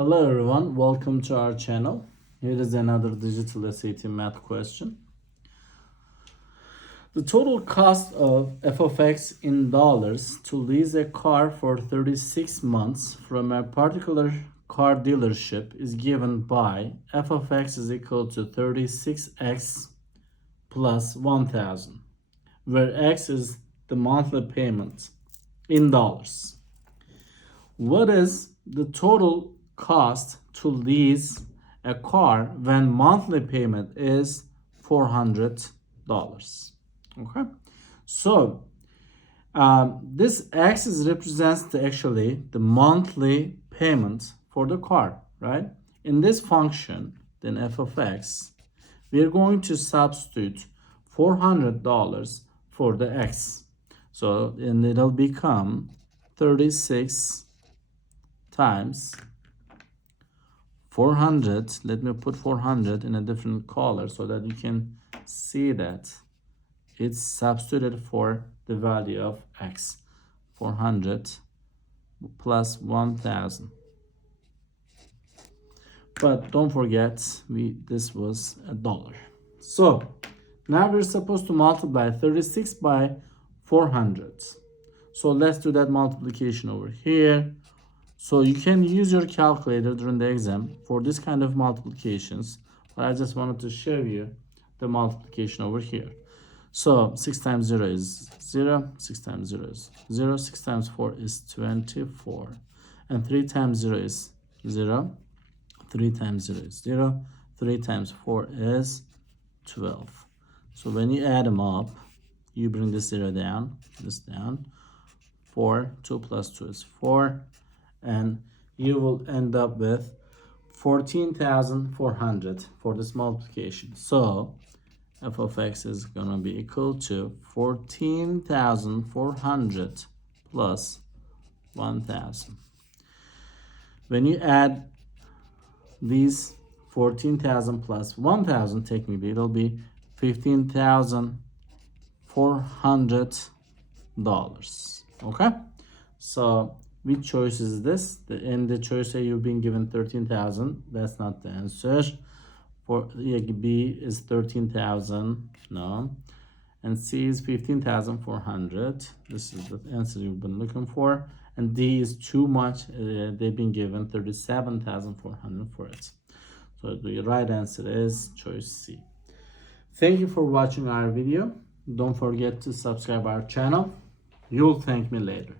Hello everyone, welcome to our channel. Here is another digital SAT math question. The total cost of f of x in dollars to lease a car for 36 months from a particular car dealership is given by f of x is equal to 36x plus 1000, where x is the monthly payment in dollars. What is the total cost to lease a car when monthly payment is $400? Okay, so this x represents the monthly payment for the car, right? In this function, then f of x, we are going to substitute $400 for the x. So and it'll become 36 times 400. Let me put 400 in a different color so that you can see that it's substituted for the value of x. 400 plus 1000. But don't forget, this was a dollar. So now we're supposed to multiply 36 by 400. So let's do that multiplication over here. So you can use your calculator during the exam for this kind of multiplications. But I just wanted to show you the multiplication over here. So 6 times 0 is 0, 6 times 0 is 0, 6 times 4 is 24. And 3 times 0 is 0, 3 times 0 is 0, 3 times 4 is 12. So when you add them up, you bring this 0 down, this down. 4, 2 plus 2 is 4. And you will end up with 14,400 for this multiplication. So f of x is going to be equal to 14,400 plus 1,000. When you add these 14,000 plus 1,000, technically it'll be $15,400. Okay, so which choice is this? In the choice A, you've been given 13,000. That's not the answer. For B is 13,000. No. And C is 15,400. This is the answer you've been looking for. And D is too much. They've been given 37,400 for it. So the right answer is choice C. Thank you for watching our video. Don't forget to subscribe our channel. You'll thank me later.